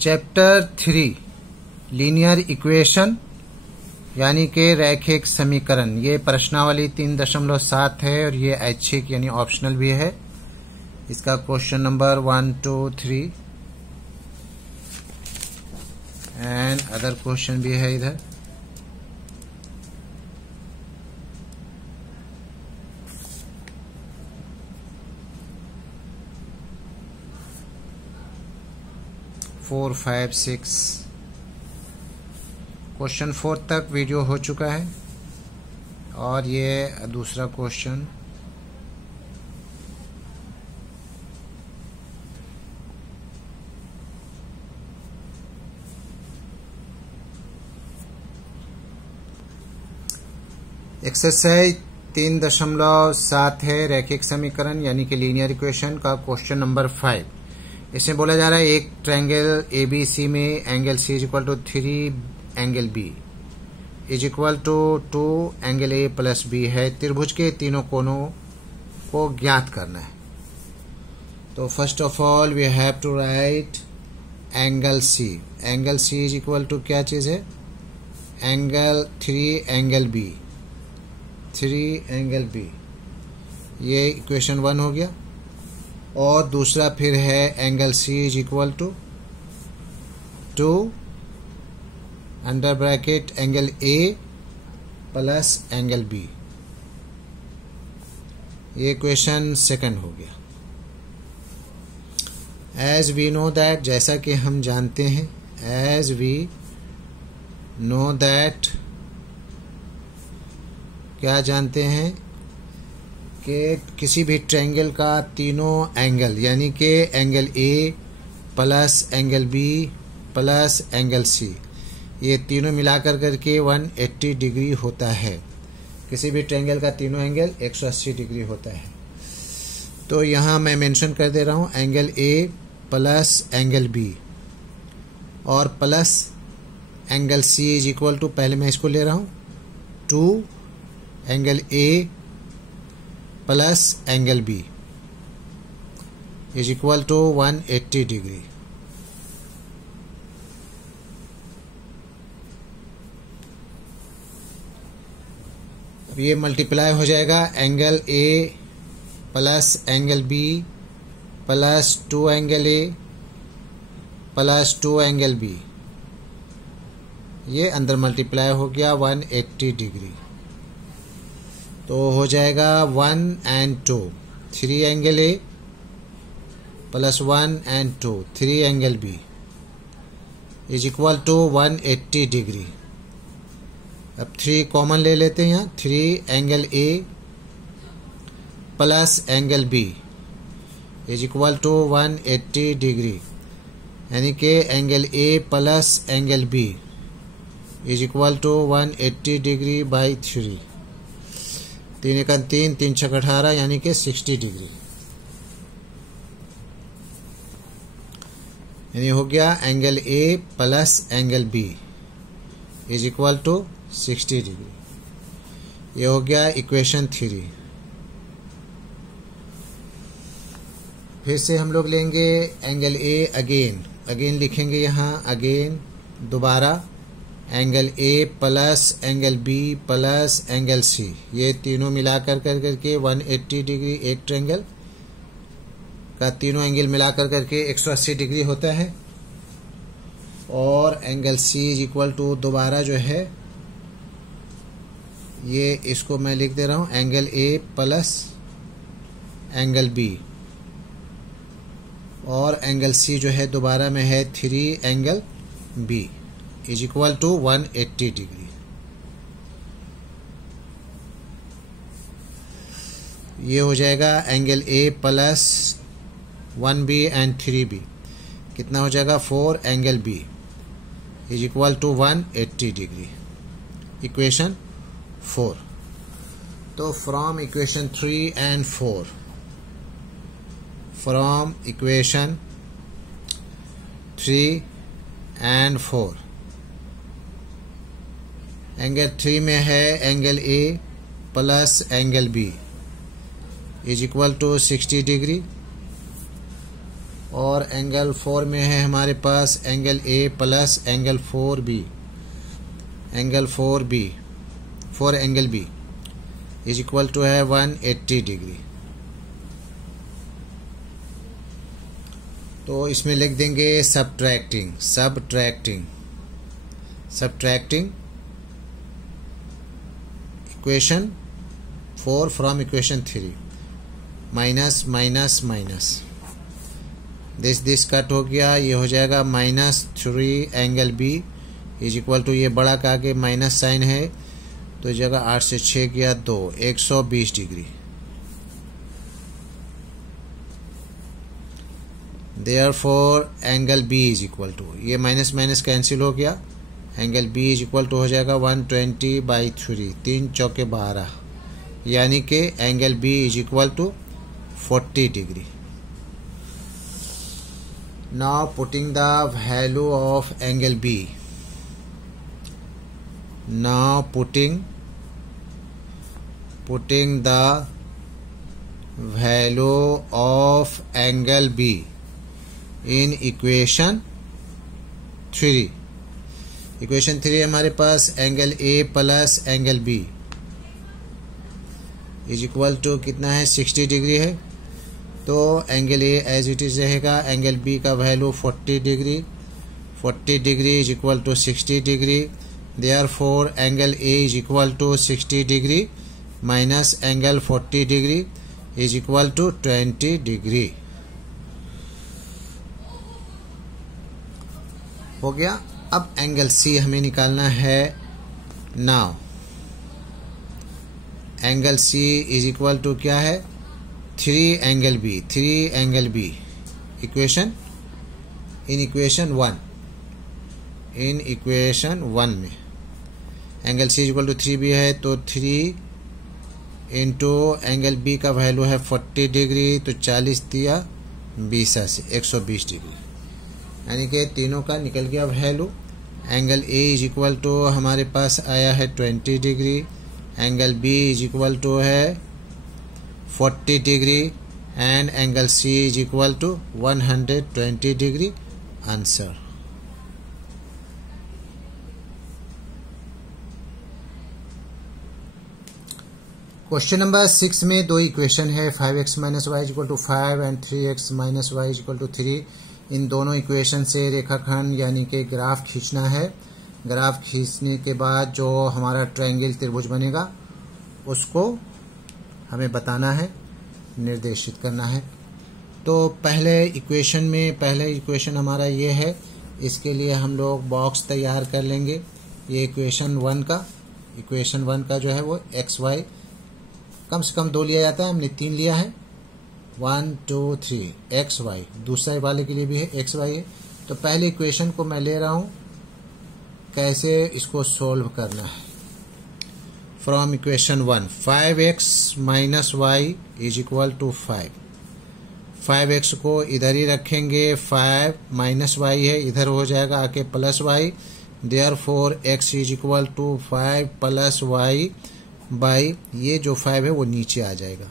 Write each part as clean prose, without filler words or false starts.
Chapter 3 linear equation यानी कि रैखिक समीकरण। ये प्रश्नावली 3.7 है और ये ऐच्छिक यानी ऑप्शनल भी है। इसका question number 1, 2, 3 and other question भी है इधर। फोर, 5, 6 क्वेश्चन 4 तक वीडियो हो चुका है और ये दूसरा क्वेश्चन एक्सरसाइज 3.7 है रैखिक समीकरण यानी कि लीनियर इक्वेशन का क्वेश्चन नंबर 5। इसमें बोला जा रहा है एक ट्रायंगल ABC में angle C is equal to 3 angle B is equal to 2 angle A plus B है। त्रिभुज के तीनों कोनों को ज्ञात करना है। तो first of all we have to write angle C। Angle C is equal to क्या चीज है? Angle 3 angle B, 3 angle B। ये इक्वेशन 1 हो गया। और दूसरा फिर है angle C is equal to 2 under bracket angle A plus angle B। ये इक्वेशन सेकंड हो गया। एज वी नो दैट, जैसा कि हम जानते हैं, एज वी नो दैट, क्या जानते हैं कि किसी भी ट्रायंगल का तीनों एंगल यानी कि angle A plus angle B plus angle C, ये तीनों मिलाकर करके 180 डिग्री होता है। किसी भी ट्रायंगल का तीनों एंगल 180 डिग्री होता है। तो यहाँ मैं मेंशन कर दे रहा हूँ angle A plus angle B और plus angle C is equal to, पहले मैं इसको ले रहा हूँ 2 angle A plus angle B is equal to 180 degree. अब ये मल्टीप्लाई हो जाएगा angle A plus angle B plus 2 angle A plus 2 angle B। ये अंदर मल्टीप्लाई हो गया 180 डिग्री। तो हो जाएगा 1 and 2, 3 angle A plus 1 and 2, 3 angle B is equal to 180 degree. अब 3 कॉमन ले लेते हैं यहाँ। 3 angle A plus angle B is equal to 180 degree, यानी कि angle A plus angle B is equal to 180 degree by 3। 3 एक 3, 3 6 18 यानी कि 60 डिग्री। यानी हो गया angle A plus angle B is equal to 60 degree. ये हो गया इक्वेशन 3। फिर से हम लोग लेंगे एंगल A अगेन लिखेंगे यहाँ, अगेन दोबारा angle A plus angle B plus angle C, ये तीनों मिलाकर करके 180 डिग्री। एक ट्रायंगल का तीनों एंगल मिलाकर करके 180 डिग्री होता है। और angle C is equal to दोबारा जो है, ये इसको मैं लिख दे रहा हूँ angle A plus angle B और एंगल C जो है दोबारा में है 3 angle B is equal to 180 degree. ये हो जाएगा angle A plus 1B and 3B, कितना हो जाएगा 4 angle B is equal to 180 degree. Equation 4। तो from equation 3 and 4, from equation 3 and 4, angle 3 में है angle A plus angle B is equal to 60 degree. और एंगल 4 में है हमारे पास angle A plus angle 4 B for angle B is equal to है 180 degree. तो इसमें लिख देंगे subtracting equation 4 from equation 3 minus this cut हो गया, ये हो जाएगा -3 angle B is equal to, ये बड़ा का आगे माइनस साइन है तो जगह 8 से 6 गया 2, 120 degree. Therefore angle B is equal to, ये माइनस माइनस कैंसिल हो गया, angle B is equal to हो जाएगा 120/3, 3 चौके 12, यानी कि angle B is equal to 40 degree. Now putting the value of angle B, now putting the value of angle B in equation 3 हमारे पास angle A plus angle B is equal to कितना है 60 degree है, तो angle A as it is रहेगा, angle B का value 40 degree is equal to 60 degree. Therefore angle A is equal to 60 degree minus angle 40 degree is equal to 20 degree। हो गया। अब angle C हमें निकालना है। Now angle C is equal to क्या है 3 angle B equation in equation 1 में angle C equal to 3 भी है, तो 3 इंटू एंगल B का वैल्यू है 40 डिग्री, तो 40 दिया 20 से 120 डिग्री, यानी कि तीनों का निकल गया वैल्यू। Angle A is equal to हमारे पास आया है 20 डिग्री, angle B is equal to है 40 degree and angle C is equal to 120 degree. Answer. Question number 6 में दो इक्वेशन है, 5x minus y equal to 5 and 3x minus y equal to 3। इन दोनों इक्वेशन से रेखाखंड यानी कि ग्राफ खींचना है। ग्राफ खींचने के बाद जो हमारा ट्रायंगल त्रिभुज बनेगा उसको हमें बताना है, निर्देशित करना है। तो पहले इक्वेशन हमारा ये है, इसके लिए हम लोग बॉक्स तैयार कर लेंगे। ये इक्वेशन 1 का जो है वो एक्स वाई कम से कम 2 लिया जाता है, हमने 3 लिया है। 1 2 3 एक्स वाई, दूसरे वाले के लिए भी है एक्स वाई है। तो पहले इक्वेशन को मैं ले रहा हूं, कैसे इसको सोल्व करना है। From equation 1 5x minus y is equal to 5। 5x को इधर ही रखेंगे, 5 माइनस वाई है, इधर हो जाएगा आके plus y. Therefore x is equal to 5 plus y by, ये जो 5 है वो नीचे आ जाएगा,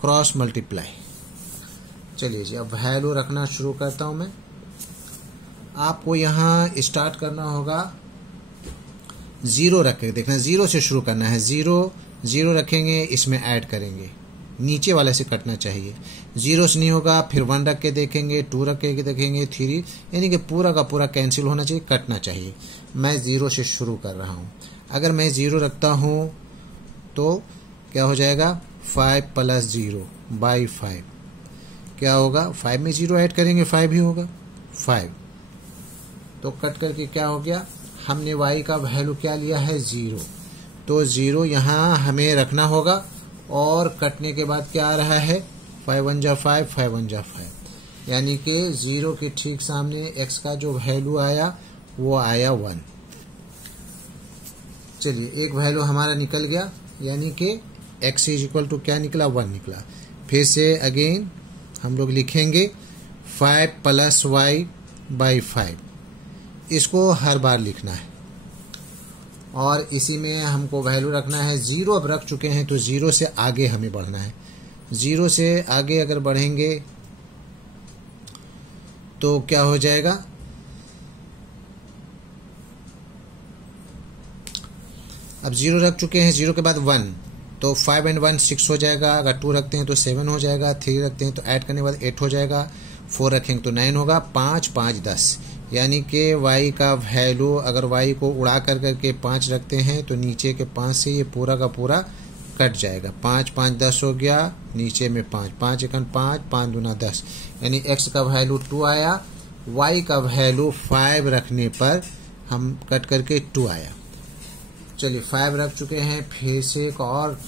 क्रॉस मल्टीप्लाई। चलिए जी, अब वैल्यू रखना शुरू करता हूं मैं। आपको यहां स्टार्ट करना होगा 0 रख के, देखना 0 से शुरू करना है। 0 रखेंगे, इसमें ऐड करेंगे, नीचे वाले से कटना चाहिए। 0 से नहीं होगा, फिर 1 रख के देखेंगे, 2 रख के देखेंगे, 3, यानी कि पूरा का पूरा कैंसिल होना चाहिए, कटना चाहिए। मैं 0 से शुरू कर रहा हूं। अगर मैं 0 रखता हूं तो क्या हो जाएगा 5 प्लस 0 बाई 5 क्या होगा, 5 में 0 ऐड करेंगे 5 ही होगा 5। तो कट करके क्या हो गया, हमने y का वैल्यू क्या लिया है 0, तो 0 यहाँ हमें रखना होगा। और कटने के बाद क्या आ रहा है 5 1 जा 5, 5 1 जा 5, यानी कि 0 के ठीक सामने x का जो वैल्यू आया वो आया 1। चलिए, एक वैल्यू हमारा निकल गया, यानी कि x इज इक्वल टू क्या निकला 1 निकला। फिर से अगेन हम लोग लिखेंगे 5 प्लस वाई बाई 5, इसको हर बार लिखना है। और इसी में हमको वैल्यू रखना है 0, अब रख चुके हैं तो 0 से आगे हमें बढ़ना है। 0 से आगे अगर बढ़ेंगे तो क्या हो जाएगा, अब 0 रख चुके हैं, 0 के बाद 1, तो 5 and 1 6 हो जाएगा। अगर 2 रखते हैं तो 7 हो जाएगा, 3 रखते हैं तो ऐड करने के बाद 8 हो जाएगा, 4 रखेंगे तो 9 होगा, 5 5 10, यानी कि y का वैल्यू अगर y को उड़ा कर करके 5 रखते हैं तो नीचे के 5 से ये पूरा का पूरा कट जाएगा। 5 5 10 हो गया, नीचे में 5 5 1 5 5 दूना 10, यानी x का वैल्यू 2 आया, y का वैल्यू 5 रखने पर हम कट करके 2 आया। चलिए 5 रख चुके हैं, फिर से एक और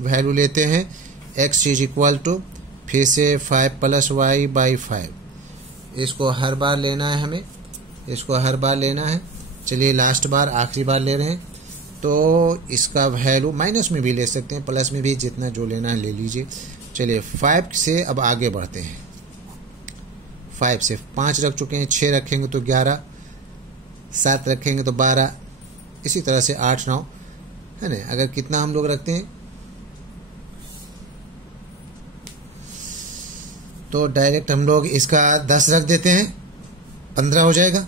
वैल्यू लेते हैं, x इज इक्वल टू फिर से 5 प्लस वाई बाई 5। इसको हर बार लेना है हमें, इसको हर बार लेना है। चलिए लास्ट बार आखिरी बार ले रहे हैं, तो इसका वैल्यू माइनस में भी ले सकते हैं, प्लस में भी, जितना जो लेना है ले लीजिए। चलिए 5 से अब आगे बढ़ते हैं, 5 से 5 रख चुके हैं, 6 रखेंगे तो 11, 7 रखेंगे तो 12, इसी तरह से 8 9 है ना। अगर कितना हम लोग रखते हैं तो डायरेक्ट हम लोग इसका 10 रख देते हैं, 15 हो जाएगा,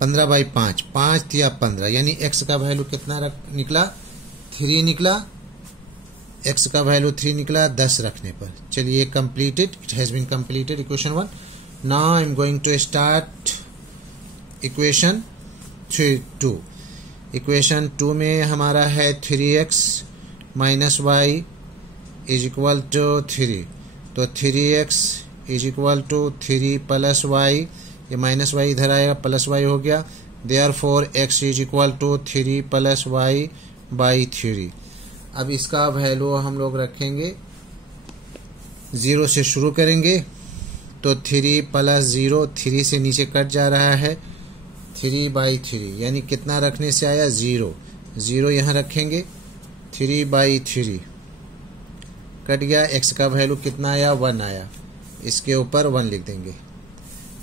15 बाई 5, 5 या 15, यानी x का वैल्यू कितना निकला, 3 निकला, x का वैल्यू 3 निकला 10 रखने पर। चलिए completed, it has been completed equation 1। Now I am going to start equation 2। Equation 2 में हमारा है 3x minus y is equal to 3, तो 3x is equal to 3 plus y, ये माइनस वाई इधर आएगा, प्लस वाई हो गया, therefore x is equal to 3 plus y by 3। अब इसका वैल्यू हम लोग रखेंगे, 0 से शुरू करेंगे, तो 3 प्लस 0, 3 से नीचे कट जा रहा है, 3 बाई 3, यानी कितना रखने से आया, 0 0 यहाँ रखेंगे, 3 बाई 3 कट गया, x का वैल्यू कितना आया, 1 आया, इसके ऊपर 1 लिख देंगे।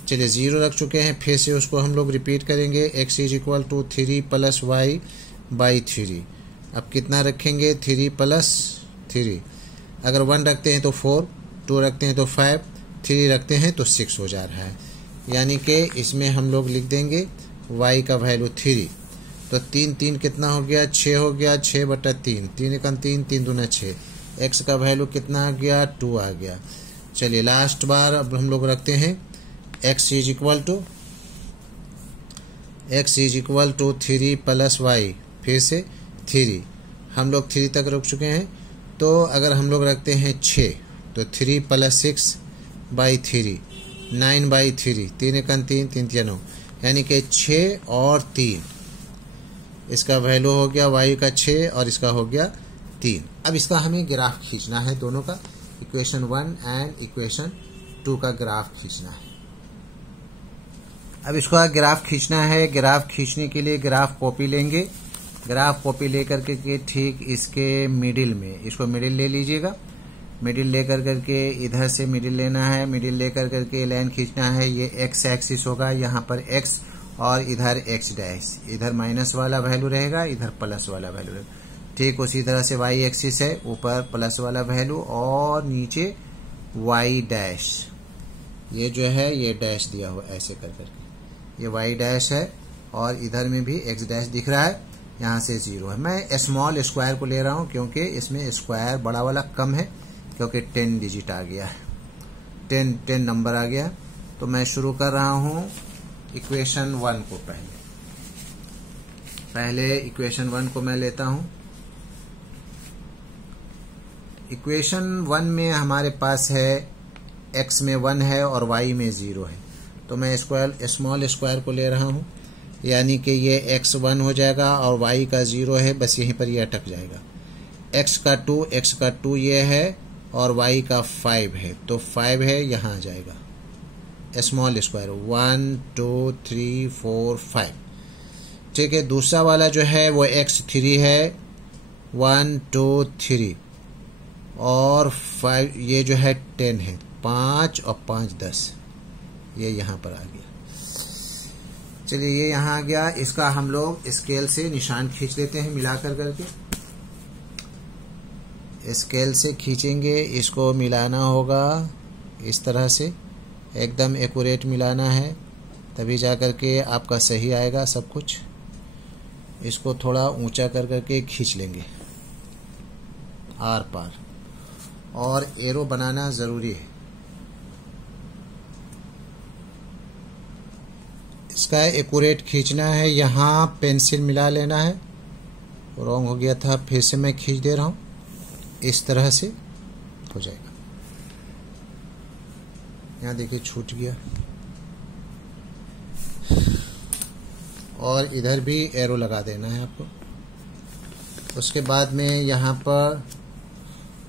चलिए 0 रख चुके हैं, फिर से उसको हम लोग रिपीट करेंगे, x is equal to 3 plus y by 3। अब कितना रखेंगे, 3 प्लस 3, अगर 1 रखते हैं तो 4, 2 रखते हैं तो 5, 3 रखते हैं तो 6 हो जा रहा है, यानी कि इसमें हम लोग लिख देंगे y का वैल्यू 3, तो 3 3 कितना हो गया, 6 हो गया, 6 बटा 3, 3 एकम 3, 3 दूना 6, x का वैल्यू कितना आ गया, 2 आ गया। चलिए लास्ट बार अब हम लोग रखते हैं, x is equal to 3 plus y, फिर से 3, हम लोग 3 तक रुक चुके हैं, तो अगर हम लोग रखते हैं 6, तो 3 प्लस 6 बाई 3, 9 बाई 3, 3 एकम 3, 3 3 9, यानी कि 6 और 3, इसका वैल्यू हो गया y का 6 और इसका हो गया 3। अब इसका हमें ग्राफ खींचना है, दोनों का, इक्वेशन 1 एंड इक्वेशन 2 का ग्राफ खींचना है। अब इसका ग्राफ खींचना है, ग्राफ खींचने के लिए ग्राफ कॉपी लेंगे, ग्राफ कॉपी लेकर के ठीक इसके मिडिल में, इसको मिडिल ले लीजिएगा, मिडिल लेकर करके इधर से मिडिल लेना है, मिडिल लेकर करके लाइन खींचना है, ये x एक्सिस होगा, यहाँ पर x और इधर x डैश, इधर माइनस वाला वैल्यू रहेगा, इधर प्लस वाला वैल्यू रहेगा। ठीक उसी तरह से y एक्सिस है, ऊपर प्लस वाला वैल्यू और नीचे y डैश, ये जो है ये डैश दिया हुआ ऐसे कर करके, ये y डैश है और इधर में भी x डैश दिख रहा है, यहाँ से 0 है। मैं स्मॉल स्क्वायर को ले रहा हूँ क्योंकि इसमें स्क्वायर बड़ा वाला कम है, क्योंकि 10 डिजिट आ गया है, 10 नंबर आ गया। तो मैं शुरू कर रहा हूँ इक्वेशन 1 को, पहले इक्वेशन 1 को मैं लेता हूँ। इक्वेशन 1 में हमारे पास है x में 1 है और y में 0 है, तो मैं स्मॉल स्क्वायर को ले रहा हूँ, यानी कि ये x 1 हो जाएगा और y का 0 है, बस यहीं पर ये अटक जाएगा। x का 2 ये है और y का 5 है, तो 5 है यहाँ आ जाएगा, स्मॉल स्क्वायर 1 2 3 4 5। ठीक है, दूसरा वाला जो है वो x3 है, 1 2 3 और 5, ये जो है 10 है, 5 और 5 10, ये यहाँ पर आ गया। चलिए ये यहाँ आ गया, इसका हम लोग स्केल से निशान खींच लेते हैं, मिलाकर करके स्केल से खींचेंगे, इसको मिलाना होगा इस तरह से, एकदम एक्यूरेट मिलाना है, तभी जा कर के आपका सही आएगा सब कुछ। इसको थोड़ा ऊंचा कर करके खींच लेंगे आर पार, और एरो बनाना ज़रूरी है। इसका एक्यूरेट खींचना है, यहाँ पेंसिल मिला लेना है। रॉन्ग हो गया था, फिर से मैं खींच दे रहा हूँ, इस तरह से हो जाएगा। यहाँ देखिए छूट गया। और इधर भी एरो लगा देना है आपको। उसके बाद में यहाँ पर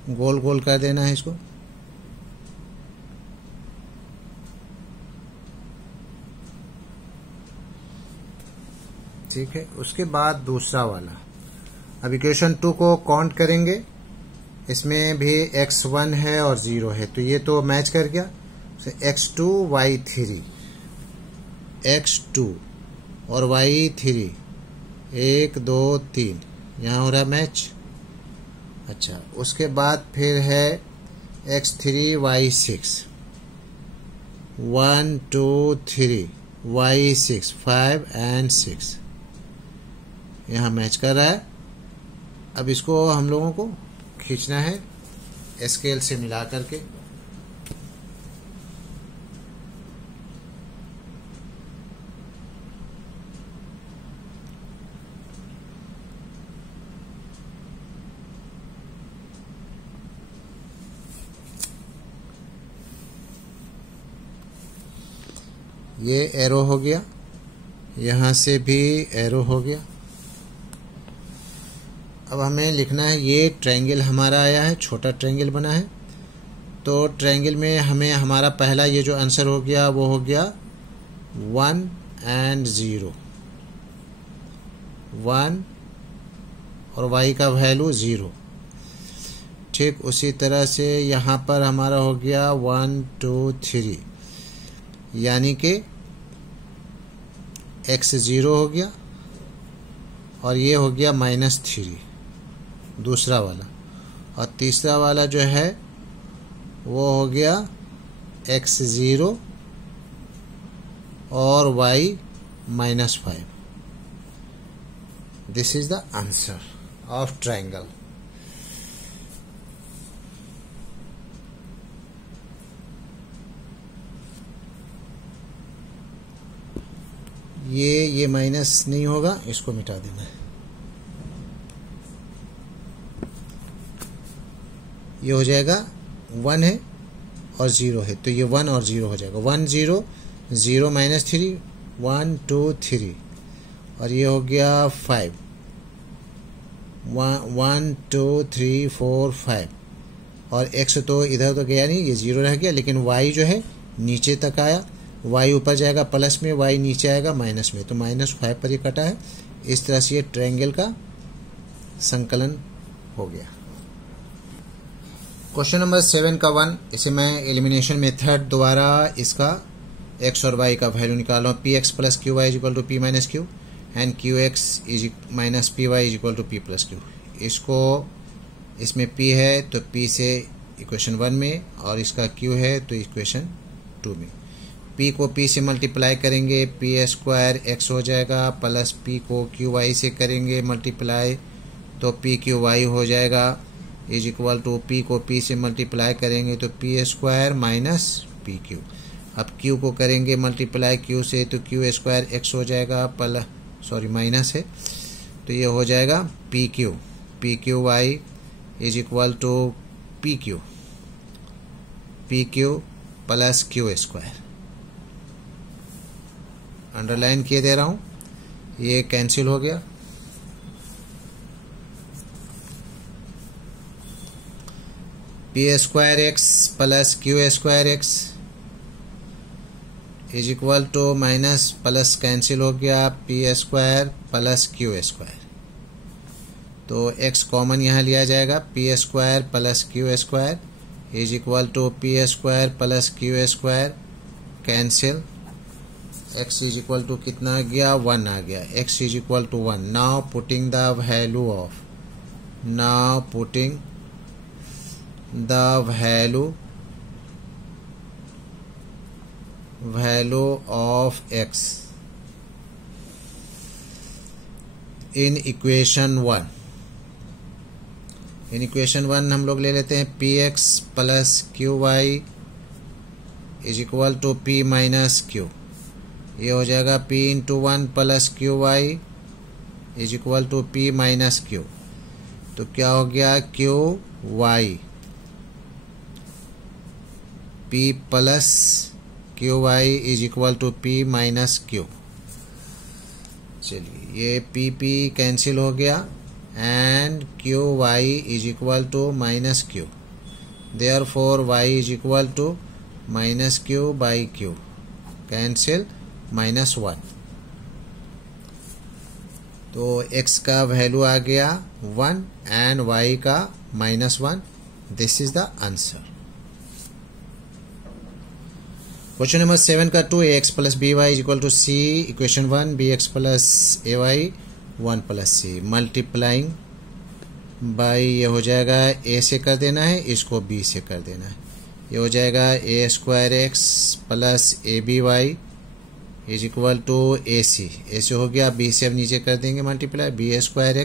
गोल गोल कर देना है इसको। ठीक है, उसके बाद दूसरा वाला, अब इक्वेशन 2 को काउंट करेंगे। इसमें भी x1 है और 0 है, तो ये तो मैच कर गया। x2 y3, x2 और y3 1 2 3, यहाँ हो रहा मैच। अच्छा, उसके बाद फिर है x3 y6, 1 2 3 y6 5 and 6, यहाँ मैच कर रहा है। अब इसको हम लोगों को खींचना है स्केल से मिला करके। ये एरो हो गया, यहाँ से भी एरो हो गया। अब हमें लिखना है, ये ट्रायंगल हमारा आया है, छोटा ट्रायंगल बना है। तो ट्रायंगल में हमें हमारा पहला ये जो आंसर हो गया वो हो गया 1 and 0, 1 और y का वैल्यू 0। ठीक उसी तरह से यहाँ पर हमारा हो गया 1 2 3, यानी कि x 0 हो गया और ये हो गया -3, दूसरा वाला। और तीसरा वाला जो है वो हो गया x 0 और y -5। This is the answer of triangle. ये माइनस नहीं होगा, इसको मिटा देना है। ये हो जाएगा 1 है और 0 है, तो ये 1 और 0 हो जाएगा। 1 0 0 -3 1 2 3, और ये हो गया 5 1 2 3 4 5। और x तो इधर तो गया नहीं, ये 0 रह गया, लेकिन y जो है नीचे तक आया। y ऊपर जाएगा प्लस में, y नीचे आएगा माइनस में, तो -5 पर ये कटा है। इस तरह से ये ट्रायंगल का संकलन हो गया। क्वेश्चन नंबर 7 का 1, इसे मैं एलिमिनेशन मेथड द्वारा इसका x और y का वैल्यू निकाल रहा हूँ। px plus qy is equal to p minus q and qx minus py is equal to p plus q. इसको इसमें p है तो p से इक्वेशन 1 में, और इसका q है तो इक्वेशन 2 में। p को p से मल्टीप्लाई करेंगे, p² x हो जाएगा, प्लस p को qy से करेंगे मल्टीप्लाई तो pqy हो जाएगा, इज इक्वल टू p को p से मल्टीप्लाई करेंगे तो p² माइनस pq। अब q को करेंगे मल्टीप्लाई q से तो q² x हो जाएगा, माइनस है, तो ये हो जाएगा pqy is equal to pq plus q²। Underline किए दे रहा हूँ, ये कैंसिल हो गया। p² plus q² is equal to minus plus cancel हो गया, p² प्लस q²। तो x कॉमन यहाँ लिया जाएगा, p² plus q² is equal to p² plus q² cancel. x is equal to कितना आ गया, 1 आ गया। x is equal to 1। Now putting the value of, the value value of x in equation 1। In equation 1 हम लोग ले लेते हैं p x plus q y is equal to p minus q. ये हो जाएगा p into 1 plus q y is equal to p minus q. तो क्या हो गया q y p plus q y is equal to p minus q. चलिए ये p cancel हो गया and q y is equal to minus q. Therefore y is equal to minus q by q cancel -1। तो x का value आ गया 1 and y का -1। This is the answer. Question number 7 का 2ax plus B Y is equal to c equation 1 bx plus a y 1 plus c multiplying by ये हो जाएगा a से कर देना है, इसको b से कर देना है। ये हो जाएगा a square X plus A B Y is equal to A C. ऐसे हो गया, बी से अब नीचे कर देंगे multiply B square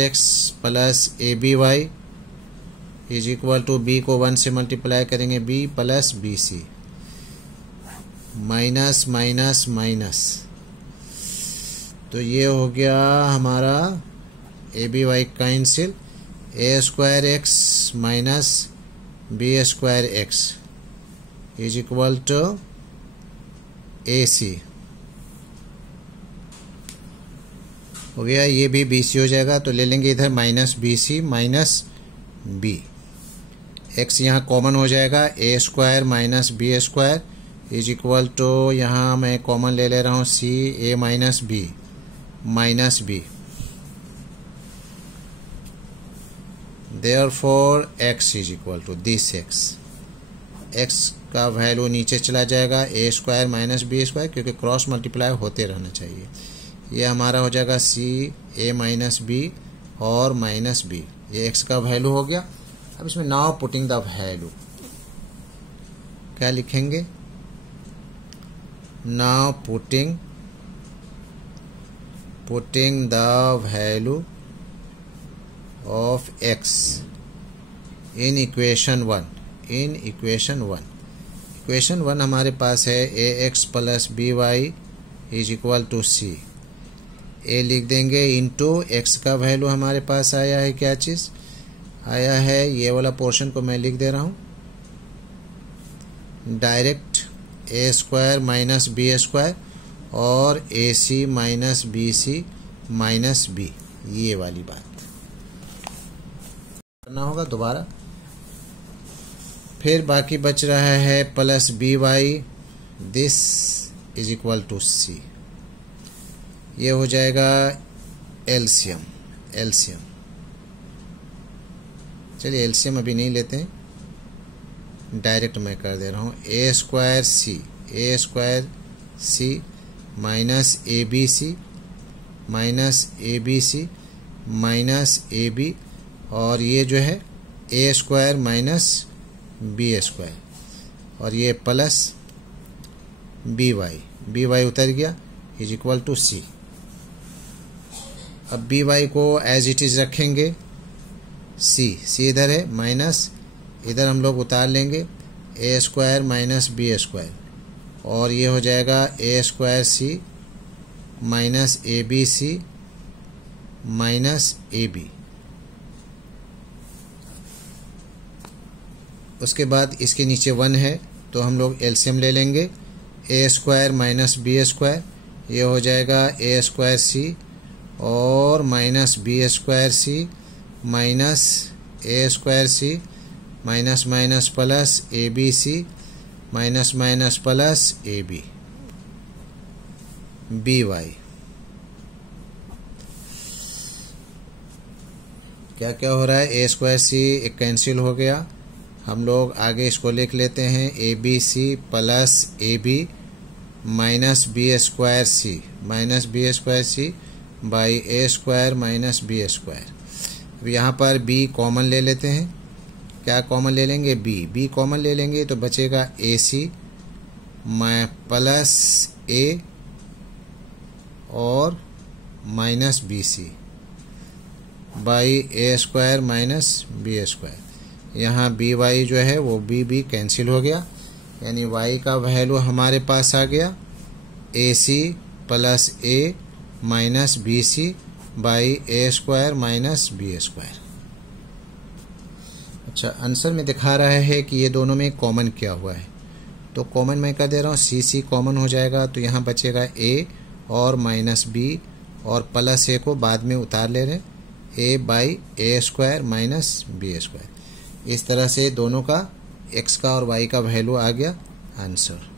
X plus A B Y is equal to B को 1 से मल्टीप्लाई करेंगे बी प्लस बी सी माइनस माइनस माइनस। तो ये हो गया हमारा A B Y cancel A square X minus B square X is equal to A C हो गया। ये भी बी सी हो जाएगा तो ले लेंगे इधर minus B C minus B. X यहाँ कॉमन हो जाएगा ए square minus B square is equal to यहाँ मैं कॉमन ले ले रहा हूँ C A minus B minus B. Therefore X is equal to this X का वैल्यू नीचे चला जाएगा ए स्क्वायर माइनस बी स्क्वायर क्योंकि क्रॉस मल्टीप्लाई होते रहना चाहिए। ये हमारा हो जाएगा सी ए माइनस बी और माइनस बी। ये एक्स का वैल्यू हो गया। अब इसमें नाउ पुटिंग द वैल्यू क्या लिखेंगे, now putting the value of x in equation 1। Equation 1 हमारे पास है A X plus B Y is equal to C. A लिख देंगे इंटू एक्स का वैल्यू हमारे पास आया है, क्या चीज़ आया है, ये वाला पोर्शन को मैं लिख दे रहा हूँ direct A square minus B square और A C minus B C minus B. ये वाली बात करना होगा दोबारा। फिर बाकी बच रहा है plus B Y this is equal to C. ये हो जाएगा एलसीएम। चलिए एलसीएम अभी नहीं लेते हैं, डायरेक्ट मैं कर दे रहा हूँ A square C minus A B C minus A B और ये जो है A square minus B square और ये प्लस बी वाई उतर गया इज इक्वल टू सी। अब बी वाई को एज इट इज रखेंगे, सी इधर है माइनस इधर हम लोग उतार लेंगे ए स्क्वायर माइनस बी स्क्वायर और ये हो जाएगा ए square C minus A B C minus A B. उसके बाद इसके नीचे 1 है तो हम लोग एलसीएम ले लेंगे ए स्क्वायर माइनस बी स्क्वायर, ये हो जाएगा ए स्क्वायर सी और minus B square C minus a square C minus minus plus A B C minus minus plus A b b y. क्या क्या हो रहा है, ए स्क्वायर सी एक कैंसिल हो गया, हम लोग आगे इसको लिख लेते हैं a B c plus A b minus B square c by A square minus B square. अब यहाँ पर b कॉमन ले लेते हैं क्या कॉमन ले लेंगे, बी कॉमन ले लेंगे तो बचेगा ए सी प्लस ए और minus B C by A square minus B square. यहाँ बी वाई जो है वो बी कैंसिल हो गया, यानी वाई का वैल्यू हमारे पास आ गया A C plus A minus B C by A square minus B square. अच्छा, आंसर में दिखा रहा है कि ये दोनों में कॉमन क्या हुआ है, तो कॉमन मैं क्या दे रहा हूँ, सी कॉमन हो जाएगा, तो यहाँ बचेगा ए और माइनस बी और प्लस ए को बाद में उतार ले रहे, A by A square minus B square. इस तरह से दोनों का एक्स का और वाई का वैल्यू आ गया आंसर।